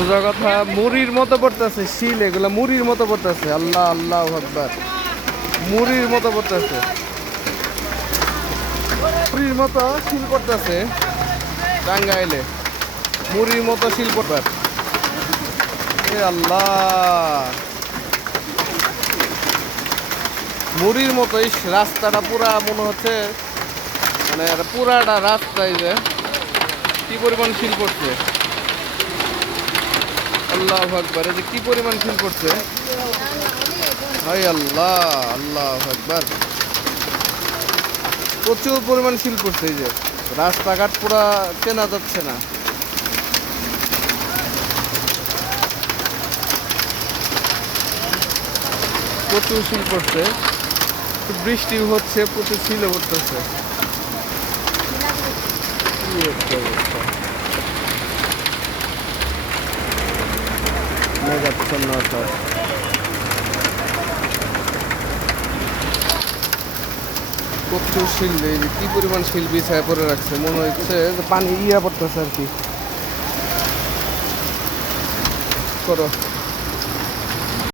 সোজা কথা মুড়ির মতো পড়তেছে শিল, এগুলা মুড়ির মতো পড়তেছে। আল্লাহ আল্লাহ আকবার, মুড়ির মতো পড়তেছে, মুড়ির মতো শিল পড়তেছে। টাঙ্গাইলে মুড়ির মতো শিল পড়বার, এ আল্লাহ, মুড়ির মতো। এই রাস্তাটা পুরা মনে হচ্ছে মানে পুরাটা রাস্তায় যে কি পরিমাণ শিল পড়ছে। আল্লাহ আকবার, এই যে কি পরিমাণ শিল পড়ছে। হাই আল্লাহ, আল্লাহ আকবার, প্রচুর পরিমাণ শিল পড়ছে। এই যে রাস্তাঘাট পুরা চেনা যাচ্ছে না। প্রচুর শিল পড়ছে, বৃষ্টি হচ্ছে, প্রচুর শিলে পড়তেছে। কি একটা অবস্থা, মেঘাচ্ছন্ন আকাশ। প্রচুর শিল, এই যে কি পরিমাণ শিল বিছায় পরে রাখছে, মনে হচ্ছে যে পানি ইয়া পড়তেছে আর কি। করো